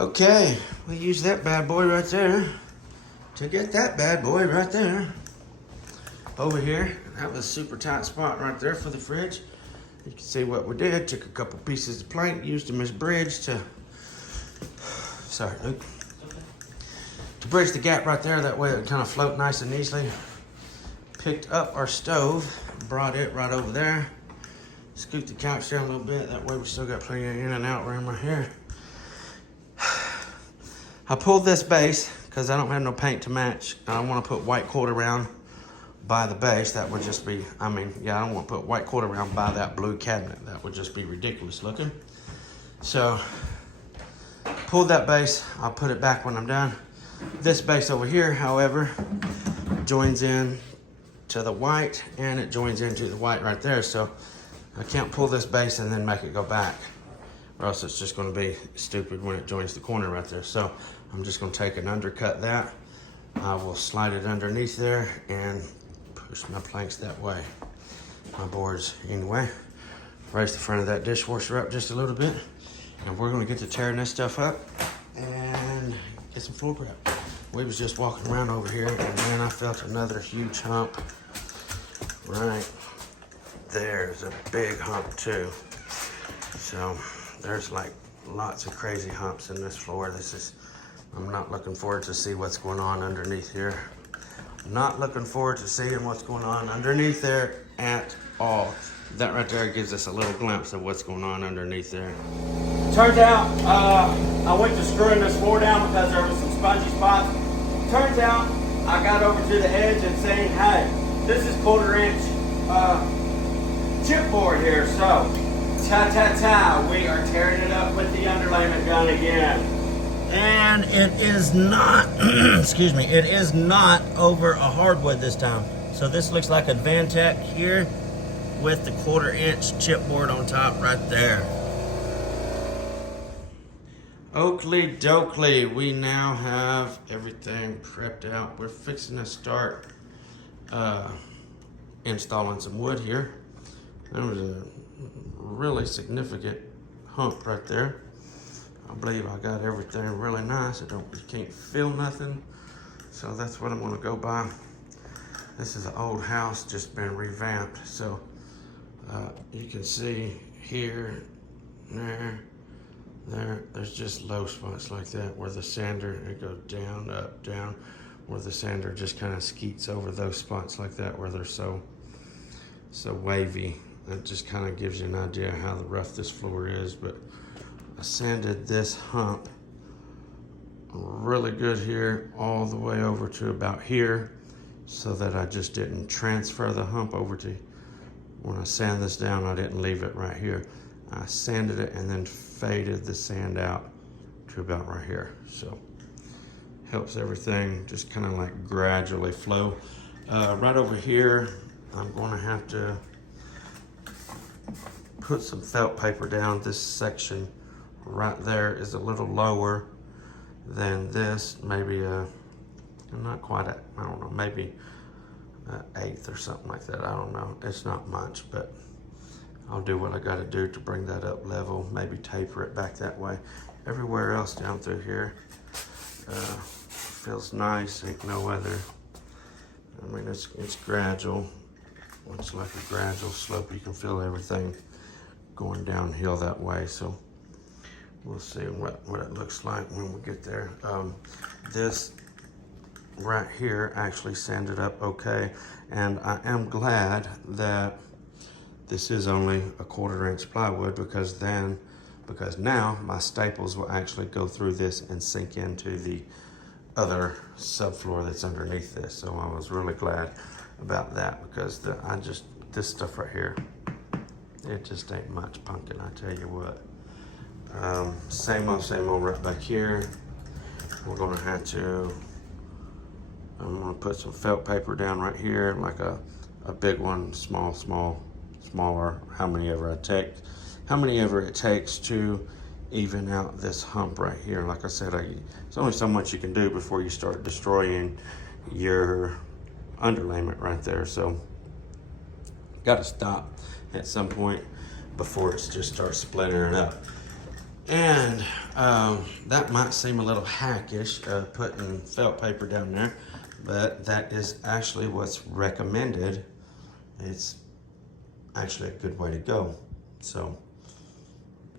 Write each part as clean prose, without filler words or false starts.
Okay, we use that bad boy right there to get that bad boy right there over here. That was a super tight spot right there for the fridge. You can see what we did. Took a couple pieces of plank, used them as bridge to, sorry, Luke, to bridge the gap right there. That way it would kind of float nice and easily. Picked up our stove, brought it right over there. Scoot the couch down a little bit. That way we still got plenty of in and out room right here. I pulled this base because I don't have no paint to match. I don't want to put white cord around by the base. That would just be, I don't want to put white cord around by that blue cabinet. That would just be ridiculous looking. So, pulled that base. I'll put it back when I'm done. This base over here, however, joins in to the white, and it joins into the white right there. So, I can't pull this base and then make it go back, or else it's just going to be stupid when it joins the corner right there. So I'm just going to take and undercut that. I will slide it underneath there and push my planks that way. My boards anyway. Raise the front of that dishwasher up just a little bit, and we're going to get to tearing this stuff up and get some floor prep. We was just walking around over here, and man, I felt another huge hump. Right there's a big hump too. So there's like lots of crazy humps in this floor. I'm not looking forward to see what's going on underneath here. Not looking forward to seeing what's going on underneath there at all. That right there gives us a little glimpse of what's going on underneath there. Turns out, I went to screwing this floor down because there was some spongy spots. Turns out, I got over to the edge and saying, hey, this is 1/4 inch chipboard here, so we are tearing it up with the underlayment gun again. And it is not, excuse me, it is not over a hardwood this time. So this looks like a Vantech here with the 1/4 inch chipboard on top right there. Oakley dokley, we now have everything prepped out. We're fixing to start installing some wood here. There was a really significant hump right there. I believe I got everything really nice. You can't feel nothing. So that's what I'm gonna go by. This is an old house, just been revamped. So you can see here, there's just low spots like that where the sander, it goes down, up, down, where the sander just kind of skeets over those spots like that where they're so wavy. That just kind of gives you an idea how rough this floor is. But I sanded this hump really good here all the way over to about here, so that I just didn't transfer the hump over to, when I sand this down, I didn't leave it right here. I sanded it and then faded the sand out to about right here. So helps everything just kind of like gradually flow. Right over here, I'm going to have to put some felt paper down. This section right there is a little lower than this, maybe not quite a, I don't know, maybe an 1/8 or something like that. I don't know. It's not much, but I'll do what I got to do to bring that up level. Maybe taper it back that way. Everywhere else down through here feels nice. Ain't no other. I mean, it's gradual. It's like a gradual slope. You can feel everything going downhill that way. So we'll see what it looks like when we get there. This right here actually sanded up okay, and I am glad that this is only a 1/4 inch plywood, because now my staples will actually go through this and sink into the other subfloor that's underneath this. So I was really glad about that, because this stuff right here, it just ain't much pumpkin, I tell you what. Same old right back here. We're gonna have to, I'm gonna put some felt paper down right here, like a big one, smaller, however it takes to even out this hump right here. Like I said, there's only so much you can do before you start destroying your underlayment right there. So got to stop at some point before it just starts splintering up. And that might seem a little hackish, putting felt paper down there, but that is actually what's recommended. It's actually a good way to go. So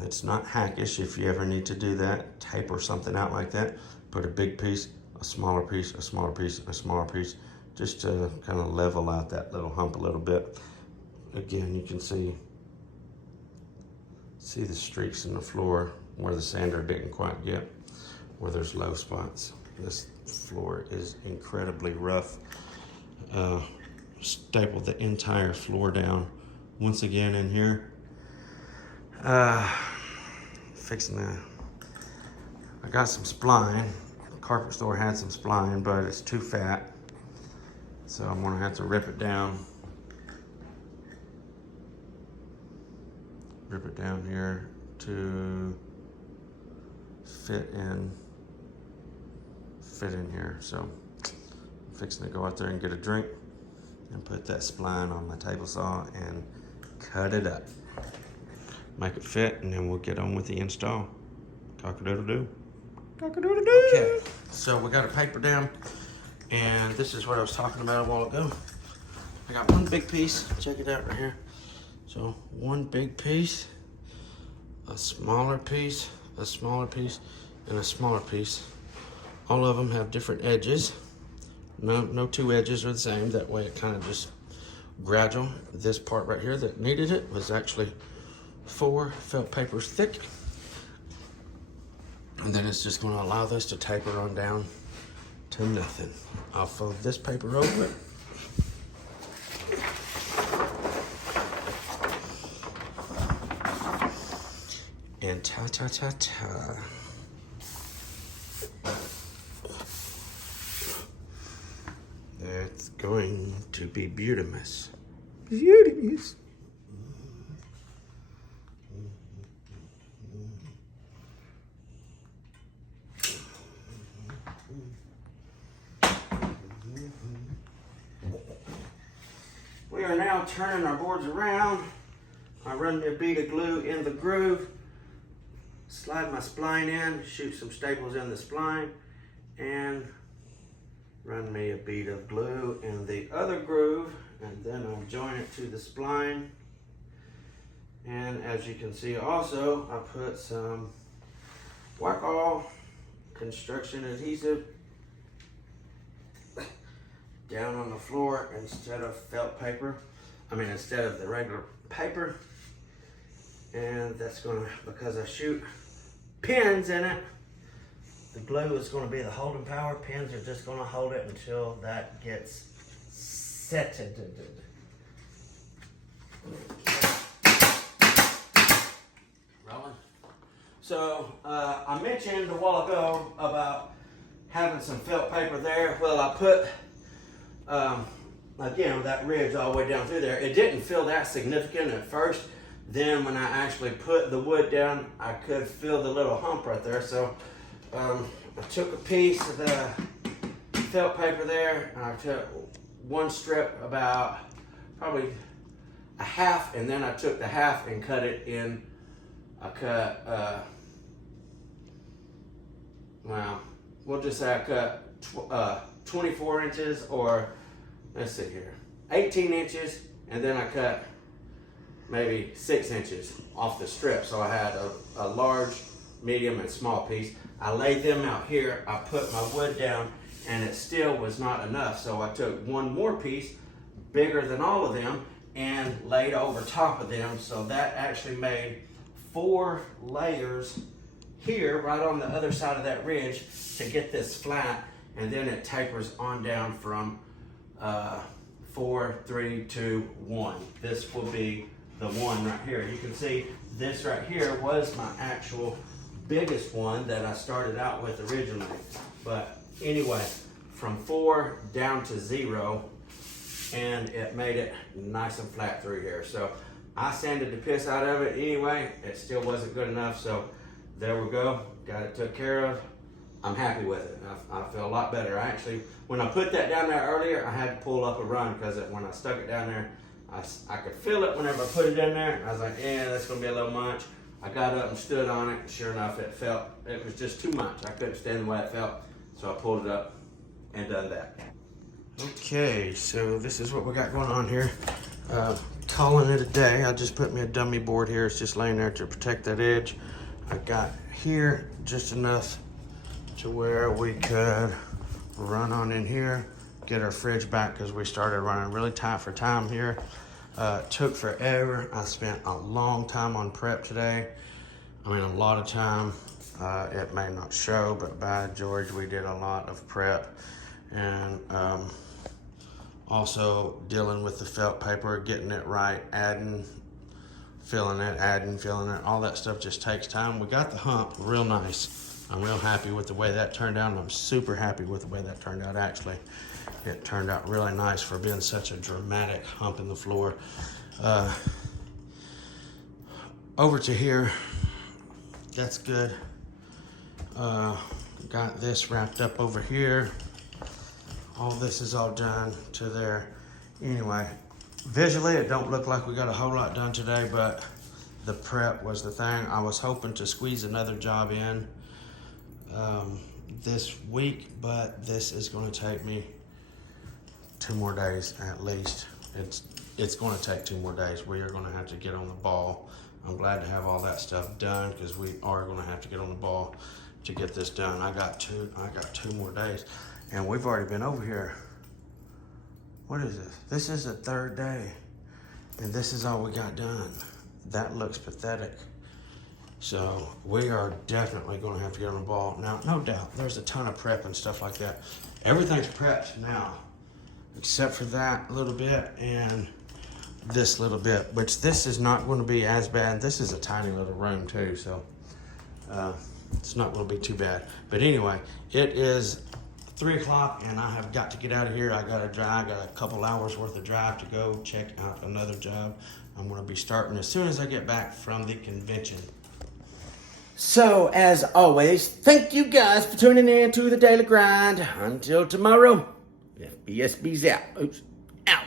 it's not hackish. If you ever need to do that, taper something out like that, put a big piece, a smaller piece, a smaller piece, and a smaller piece, just to kind of level out that little hump a little bit. Again, you can see the streaks in the floor where the sander didn't quite get, where there's low spots. This floor is incredibly rough. Stapled the entire floor down once again in here. Fixing the, I got some spline. The carpet store had some spline, but it's too fat, so I'm gonna have to rip it down. Rip it down here to fit in here. So I'm fixing to go out there and get a drink and put that spline on my table saw and cut it up, make it fit, and then we'll get on with the install. Cock-a-doodle-doo. Cock-a-doodle-doo. Okay, so we got a paper down, and this is what I was talking about a while ago. I got one big piece, check it out right here. So one big piece, a smaller piece, a smaller piece, and a smaller piece. All of them have different edges. No two edges are the same. That way it kind of just gradual. This part right here that needed it was actually 4 felt papers thick. And then it's just going to allow this to taper on down to nothing. I'll fold this paper over it. And ta-ta-ta-ta. That's going to be beautimous. Beautimous. We are now turning our boards around. I run me a bead of glue in the groove, slide my spline in, shoot some staples in the spline, and run me a bead of glue in the other groove, and then I'll join it to the spline. And as you can see also, I put some Workday construction adhesive down on the floor instead of felt paper. Instead of the regular paper. And that's gonna, because I shoot pins in it, the glue is gonna be the holding power. Pins are just gonna hold it until that gets setted. Rolling. So I mentioned a while ago about having some felt paper there. Well, I put again, that ridge all the way down through there. It didn't feel that significant at first. Then when I actually put the wood down, I could feel the little hump right there. So I took a piece of the felt paper there, and I took one strip about probably a half, and then I took the half and cut it in. I cut, well, we'll just say I cut 24 inches, or let's see here, 18 inches, and then I cut maybe 6 inches off the strip. So I had a large, medium, and small piece. I laid them out here. I put my wood down, and it still was not enough. So I took one more piece, bigger than all of them, and laid over top of them. So that actually made 4 layers here, right on the other side of that ridge, to get this flat. And then it tapers on down from 4, 3, 2, 1. This will be the one right here. You can see this right here was my actual biggest one that I started out with originally. But anyway, from 4 down to 0, and it made it nice and flat through here. So I sanded the piss out of it anyway. It still wasn't good enough, so there we go. Got it took care of. I'm happy with it. I feel a lot better. I actually, when I put that down there earlier, I had to pull up a run because when I stuck it down there, I could feel it whenever I put it in there. I was like, yeah, that's gonna be a little much. I got up and stood on it. Sure enough, it was just too much. I couldn't stand the way it felt. So I pulled it up and done that. Okay, so this is what we got going on here. Calling it a day. I just put me a dummy board here. It's just laying there to protect that edge. I got here just enough to where we could run on in here, get our fridge back because we started running really tight for time here. Took forever. I spent a long time on prep today. I mean, a lot of time. It may not show, but by George, we did a lot of prep. And also dealing with the felt paper, getting it right, adding, filling it, all that stuff just takes time. We got the hump real nice. I'm real happy with the way that turned out, and I'm super happy with the way that turned out actually. It turned out really nice for being such a dramatic hump in the floor. Over to here, that's good. Got this wrapped up over here. All this is all done to there. Anyway, visually it don't look like we got a whole lot done today, but the prep was the thing. I was hoping to squeeze another job in this week, but this is going to take me 2 more days at least. It's going to take 2 more days. We are going to have to get on the ball. I'm glad to have all that stuff done because we are going to have to get on the ball to get this done. I got 2 more days. And we've already been over here. What is this? This is the 3rd day. And this is all we got done. That looks pathetic. So we are definitely gonna have to get on the ball. Now, no doubt, there's a ton of prep and stuff like that. Everything's prepped now, except for that little bit and this little bit, which this is not gonna be as bad. This is a tiny little room too, so it's not gonna be too bad. But anyway, it is 3 o'clock and I have got to get out of here. I got a couple hours worth of drive to go check out another job. I'm gonna be starting as soon as I get back from the convention. So, as always, thank you guys for tuning in to the Daily Grind. Until tomorrow, FBSB's out. Oops, out.